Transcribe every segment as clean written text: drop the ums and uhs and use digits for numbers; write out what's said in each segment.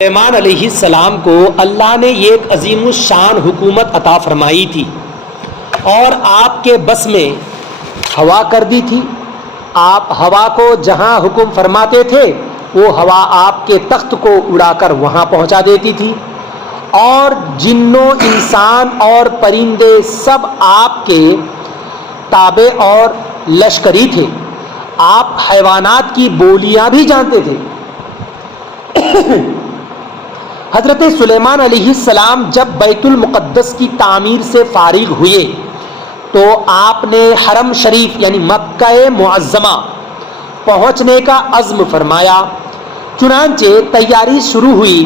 سلیمان علیہ السلام کو اللہ نے ایک عظیم الشان حکومت عطا فرمائی تھی اور آپ کے بس میں ہوا کر دی تھی. آپ ہوا کو جہاں حکم فرماتے تھے وہ ہوا آپ کے تخت کو اڑا کر وہاں پہنچا دیتی تھی، اور جنوں انسان اور پرندے سب آپ کے تابع اور لشکری تھے. آپ حیوانات کی بولیاں بھی جانتے تھے. حضرت سلیمان علیہ السلام جب بیت المقدس کی تعمیر سے فارغ ہوئے تو آپ نے حرم شریف یعنی مکہ معظمہ پہنچنے کا عزم فرمایا. چنانچہ تیاری شروع ہوئی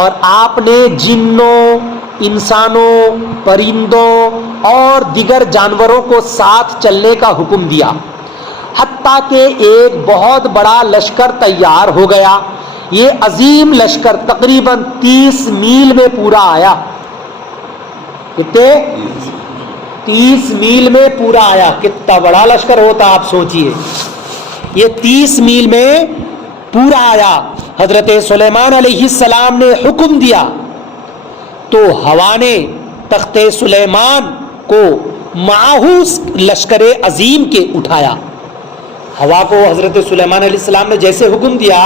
اور آپ نے جنوں، انسانوں، پرندوں اور دیگر جانوروں کو ساتھ چلنے کا حکم دیا، حتیٰ کہ ایک بہت بڑا لشکر تیار ہو گیا. یہ عظیم لشکر تقریباً 30 میل میں پورا آیا. کتنے؟ 30 میل میں پورا آیا. کتنا بڑا لشکر ہوتا آپ سوچئے. یہ 30 میل میں پورا آیا. حضرت سلیمان علیہ السلام نے حکم دیا تو ہوا نے تخت سلیمان کو معہوس لشکر عظیم کے اٹھایا. ہوا کو حضرت سلیمان علیہ السلام نے جیسے حکم دیا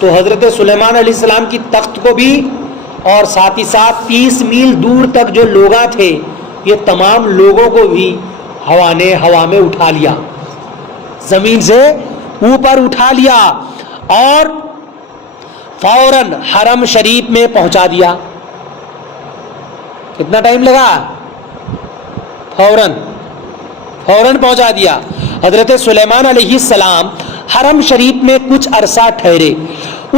تو حضرت سلیمان علیہ السلام کی تخت کو بھی اور ساتھ ہی ساتھ 30 میل دور تک جو لوگ تھے یہ تمام لوگوں کو بھی ہوا نے ہوا میں اٹھا لیا، زمین سے اوپر اٹھا لیا اور فوراً حرم شریف میں پہنچا دیا. کتنا ٹائم لگا؟ فوراً پہنچا دیا. حضرت سلیمان علیہ السلام حرم شریف میں کچھ عرصہ ٹھہرے.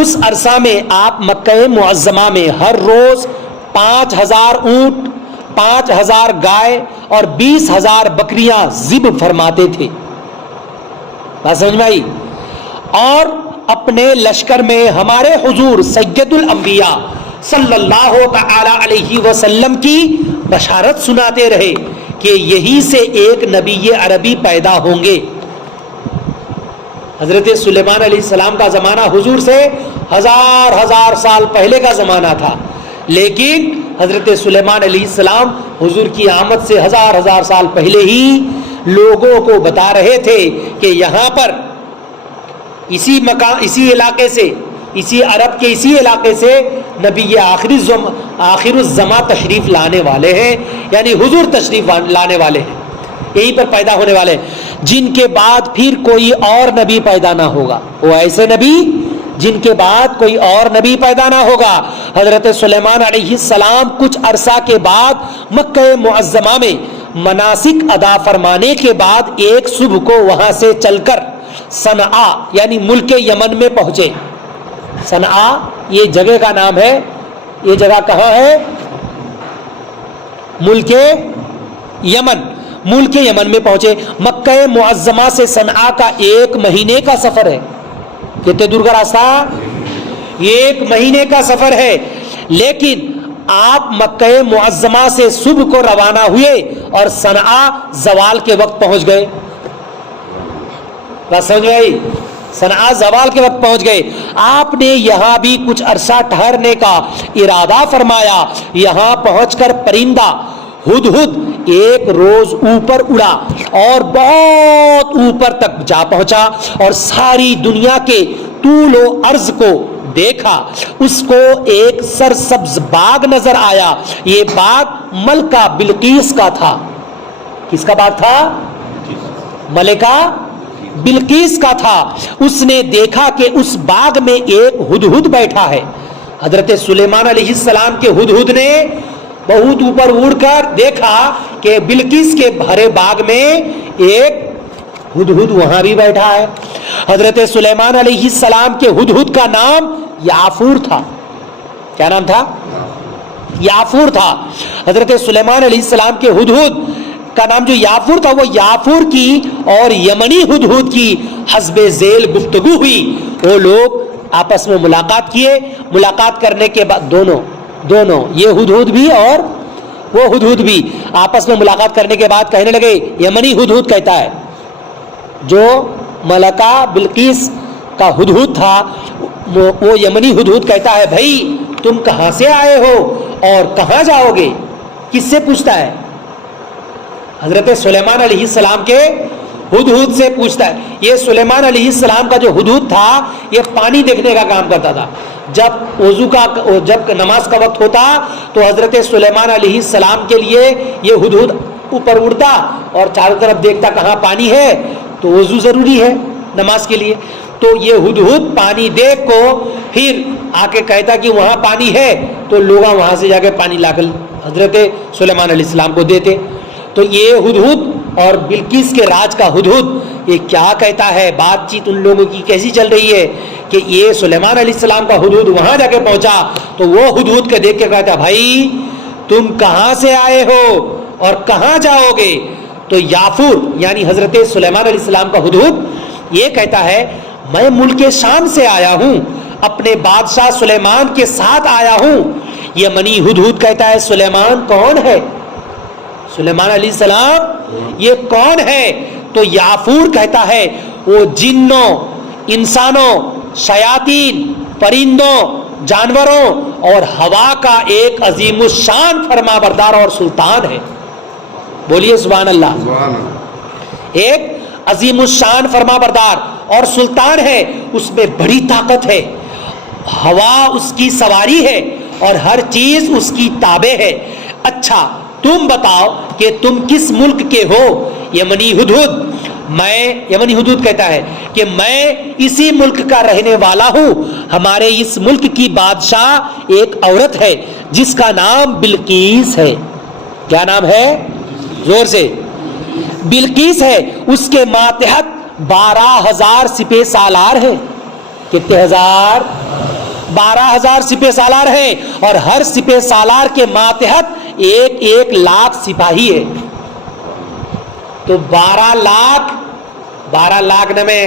اس عرصہ میں آپ مکہ معظمہ میں ہر روز 5000 اونٹ، 5000 گائے اور 20,000 بکریاں ذبح فرماتے تھے. بات سمجھ میں آئی؟ اور اپنے لشکر میں ہمارے حضور سید الانبیاء صلی اللہ تعالی علیہ وسلم کی بشارت سناتے رہے کہ یہی سے ایک نبی عربی پیدا ہوں گے. حضرت سلیمان علیہ السلام کا زمانہ حضور سے ہزار سال پہلے کا زمانہ تھا، لیکن حضرت سلیمان علیہ السلام حضور کی آمد سے ہزار سال پہلے ہی لوگوں کو بتا رہے تھے کہ یہاں پر اسی مکان، اسی علاقے سے، اسی عرب کے اسی علاقے سے نبی آخر الزمان تشریف لانے والے ہیں، یعنی حضور تشریف لانے والے ہیں، یہیں پر پیدا ہونے والے ہیں، جن کے بعد پھر کوئی اور نبی پیدا نہ ہوگا. وہ ایسے نبی جن کے بعد کوئی اور نبی پیدا نہ ہوگا. حضرت سلیمان علیہ السلام کچھ عرصہ کے بعد مکہ معظمہ میں مناسک ادا فرمانے کے بعد ایک صبح کو وہاں سے چل کر صنعاء یعنی ملک یمن میں پہنچے. صنعاء یہ جگہ کا نام ہے. یہ جگہ کہاں ہے؟ ملک یمن میں پہنچے. مکہ معظمہ سے صنعاء کا 1 مہینے کا سفر ہے. کتنے دور کا راستہ؟ 1 مہینے کا سفر ہے. لیکن آپ مکہ معظمہ سے صبح کو روانہ ہوئے اور صنعاء زوال کے وقت پہنچ گئے. بات سمجھ گئی؟ صنعاء زوال کے وقت پہنچ گئے. آپ نے یہاں بھی کچھ عرصہ ٹھہرنے کا ارادہ فرمایا. یہاں پہنچ کر پرندہ ہدہد ایک روز اوپر اڑا اور بہت اوپر تک جا پہنچا اور ساری دنیا کے طول و عرض کو دیکھا. اس کو ایک سرسبز باغ نظر آیا. یہ باغ ملکہ بلقیس کا تھا. کس کا باغ تھا؟ ملکہ بلقیس کا تھا. اس نے دیکھا کہ اس باغ میں ایک ہدہد بیٹھا ہے. حضرت سلیمان علیہ السلام کے ہدہد نے بہت اوپر اڑ کر دیکھا کہ بلقیس کے بھرے باغ میں ایک ہدہد وہاں بھی بیٹھا ہے. حضرت سلیمان علیہ السلام کے ہدہد کا نام یافور تھا. کیا نام تھا؟ یافور تھا. حضرت سلیمان علیہ السلام کے ہدہد کا نام جو یافور تھا، وہ یافور کی اور یمنی ہدہد کی حسب ذیل گفتگو ہوئی. وہ لوگ آپس میں ملاقات کیے. ملاقات کرنے کے بعد دونوں یہ ہدہد بھی اور وہ ہدہد بھی آپس میں ملاقات کرنے کے بعد کہنے لگے. یمنی ہدہد کہتا ہے جو ملکہ بلقیس کا ہدہد تھا وہ یمنی ہدہد کہتا ہے بھائی تم کہاں سے آئے ہو اور کہاں جاؤ گے؟ کس سے پوچھتا ہے؟ حضرت سلیمان علیہ السلام کے ہدہد سے پوچھتا ہے۔ یہ سلیمان علیہ السلام کا جو ہدہد تھا یہ پانی دیکھنے کا کام کرتا تھا۔ جب نماز کا وقت ہوتا تو حضرت سلیمان علیہ السلام کے لیے یہ ہدہد اوپر اڑتا اور چاروں طرف دیکھتا کہاں پانی ہے، تو وضو ضروری ہے نماز کے لیے، تو یہ ہدہد پانی دیکھ کو پھر آ کے کہتا کہ وہاں پانی ہے، تو لوگ وہاں سے جا کے پانی لا کر حضرت سلیمان علیہ السلام کو دیتے۔ تو یہ ہدہد اور بلقیس کے راج کا ہدہد یہ کیا کہتا ہے؟ بات چیت ان لوگوں کی کیسی چل رہی ہے کہ یہ سلیمان علیہ السلام کا ہدہد وہاں جا کے پہنچا تو وہ ہدہد کے دیکھ کے کہتا بھائی تم کہاں سے آئے ہو اور کہاں جاؤ گے؟ تو یافور یعنی حضرت سلیمان علیہ السلام کا ہدہد یہ کہتا ہے میں ملک شام سے آیا ہوں، اپنے بادشاہ سلیمان کے ساتھ آیا ہوں۔ یہ منی ہدہد کہتا ہے سلیمان کون ہے؟ سلیمان علیہ السلام یہ کون ہے؟ تو یافور کہتا ہے وہ جنوں، انسانوں، شیاطین، پرندوں، جانوروں اور ہوا کا ایک عظیم الشان فرما بردار اور سلطان ہے۔ بولیے سبحان اللہ۔ ایک عظیم الشان فرما بردار اور سلطان ہے، اس میں بڑی طاقت ہے، ہوا اس کی سواری ہے اور ہر چیز اس کی تابع ہے۔ اچھا تم بتاؤ کہ تم کس ملک کے ہو؟ یمنی ہدہد کہتا ہے کہ میں اسی ملک کا رہنے والا ہوں، ہمارے اس ملک کی بادشاہ ایک عورت ہے جس کا نام بلقیس ہے۔ کیا نام ہے؟ زور سے۔ بلقیس ہے، اس کے ماتحت 12,000 سپہ سالار ہیں۔ کتنے ہزار؟ 12,000 سپہ سالار ہیں، اور ہر سپہ سالار کے ماتحت 1,00,000 سپاہی ہے۔ تو 12 لاکھ میں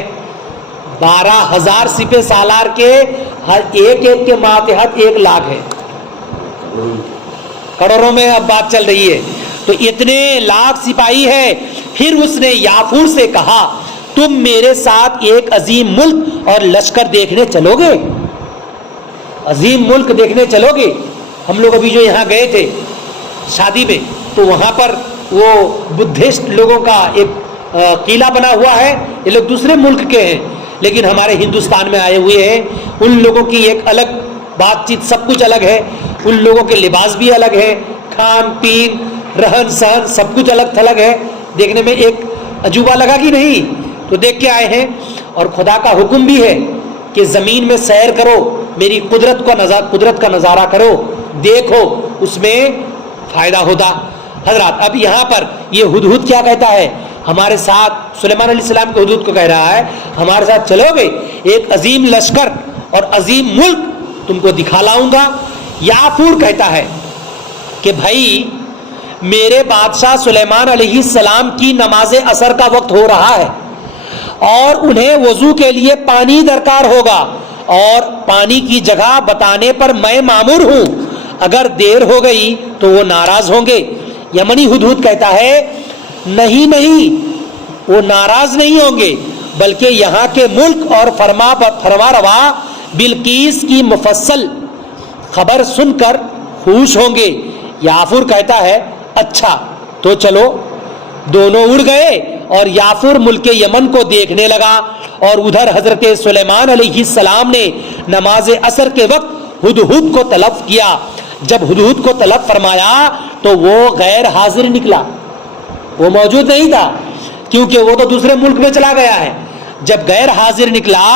12,000 سپہ سالار کے ہر ایک کے ماتحت 1,00,000 ہے، کروڑوں میں اب بات چل رہی ہے۔ تو اتنے لاکھ سپاہی ہے۔ پھر اس نے یافور سے کہا تم میرے ساتھ ایک عظیم ملک اور لشکر دیکھنے چلو گے؟ عظیم ملک دیکھنے چلو گے؟ ہم لوگ ابھی جو یہاں گئے تھے شادی میں، تو وہاں پر وہ بدھسٹ لوگوں کا ایک قلعہ بنا ہوا ہے۔ یہ لوگ دوسرے ملک کے ہیں لیکن ہمارے ہندوستان میں آئے ہوئے ہیں۔ ان لوگوں کی ایک الگ بات چیت، سب کچھ الگ ہے، ان لوگوں کے لباس بھی الگ ہے، کھان پین، رہن سہن سب کچھ الگ تھلگ ہے۔ دیکھنے میں ایک عجوبہ لگا کہ نہیں؟ تو دیکھ کے آئے ہیں، اور خدا کا حکم بھی ہے کہ زمین میں سیر کرو، میری قدرت کا نظارہ کرو، دیکھو، اس میں فائدہ ہوتا۔ حضرات اب یہاں پر یہ ہدہد کیا کہتا ہے؟ ہمارے ساتھ سلیمان علیہ السلام کے ہدہد کو کہہ رہا ہے ہمارے ساتھ چلو گے؟ ایک عظیم لشکر اور عظیم ملک تم کو دکھا لاؤں گا۔ یافور کہتا ہے کہ بھائی میرے بادشاہ سلیمان علیہ السلام کی نماز عصر کا وقت ہو رہا ہے اور انہیں وضو کے لیے پانی درکار ہوگا، اور پانی کی جگہ بتانے پر میں مامور ہوں، اگر دیر ہو گئی تو وہ ناراض ہوں گے۔ یمنی ہدہد کہتا ہے نہیں وہ ناراض نہیں ہوں گے، بلکہ یہاں کے ملک اور فرما روا بلقیس کی مفصل خبر سن کر خوش ہوں گے۔ یافور کہتا ہے اچھا تو چلو۔ دونوں اڑ گئے اور یافور ملک یمن کو دیکھنے لگا، اور ادھر حضرت سلیمان علیہ السلام نے نماز عصر کے وقت ہدہد کو طلب کیا۔ جب ہدہد کو طلب فرمایا تو وہ غیر حاضر نکلا، وہ موجود نہیں تھا کیونکہ وہ تو دوسرے ملک میں چلا گیا ہے۔ جب غیر حاضر نکلا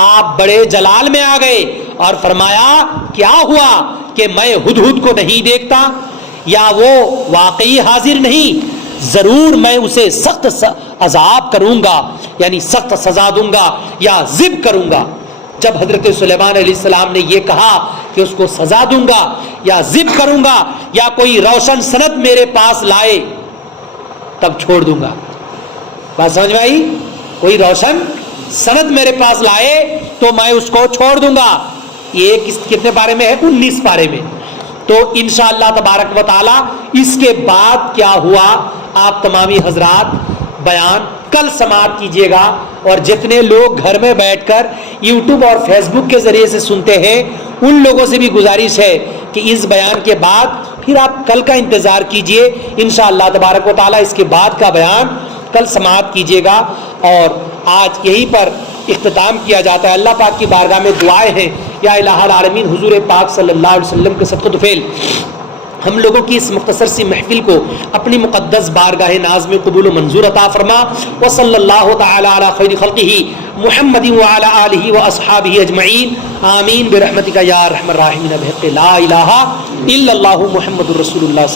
آپ بڑے جلال میں آ گئے اور فرمایا کیا ہوا کہ میں ہدہد کو نہیں دیکھتا، یا وہ واقعی حاضر نہیں؟ ضرور میں اسے سخت عذاب کروں گا، یعنی سخت سزا دوں گا یا ذب کروں گا۔ جب حضرت سلیمان علیہ السلام نے یہ کہا کہ اس کو سزا دوں گا یا ذب کروں گا یا کوئی روشن سند میرے پاس لائے تب چھوڑ دوں گا۔ بات سمجھ میں آئی؟ کوئی روشن سند میرے پاس لائے تو میں اس کو چھوڑ دوں گا۔ یہ کتنے پارے میں ہے؟ 19 پارے میں۔ تو انشاءاللہ تبارک و تعالی اس کے بعد کیا ہوا آپ تمامی حضرات بیان کل سماعت کیجیے گا. اور جتنے لوگ گھر میں بیٹھ کر یوٹیوب اور فیس بک کے ذریعے سے سنتے ہیں ان لوگوں سے بھی گزارش ہے کہ اس بیان کے بعد پھر آپ کل کا انتظار کیجئے. انشاءاللہ تبارک و تعالی اس کے بعد کا بیان کل سماعت کیجیے گا. اور آج یہیں پر اختتام کیا جاتا ہے. اللہ پاک کی بارگاہ میں دعائیں ہیں یا الہ العالمین حضور پاک صلی اللہ علیہ وسلم کے صدقۃ فعل ہم لوگوں کی اس مختصر سی محفل کو اپنی مقدس بارگاہ ناز میں قبول و منظور عطا فرما. وصلی اللہ تعالی علی خیر خلقہ محمد وعلی آلہ واصحابہ اجمعین آمین برحمتک یا ارحم الراحمین بحق لا الہ الا اللہ محمد رسول اللہ.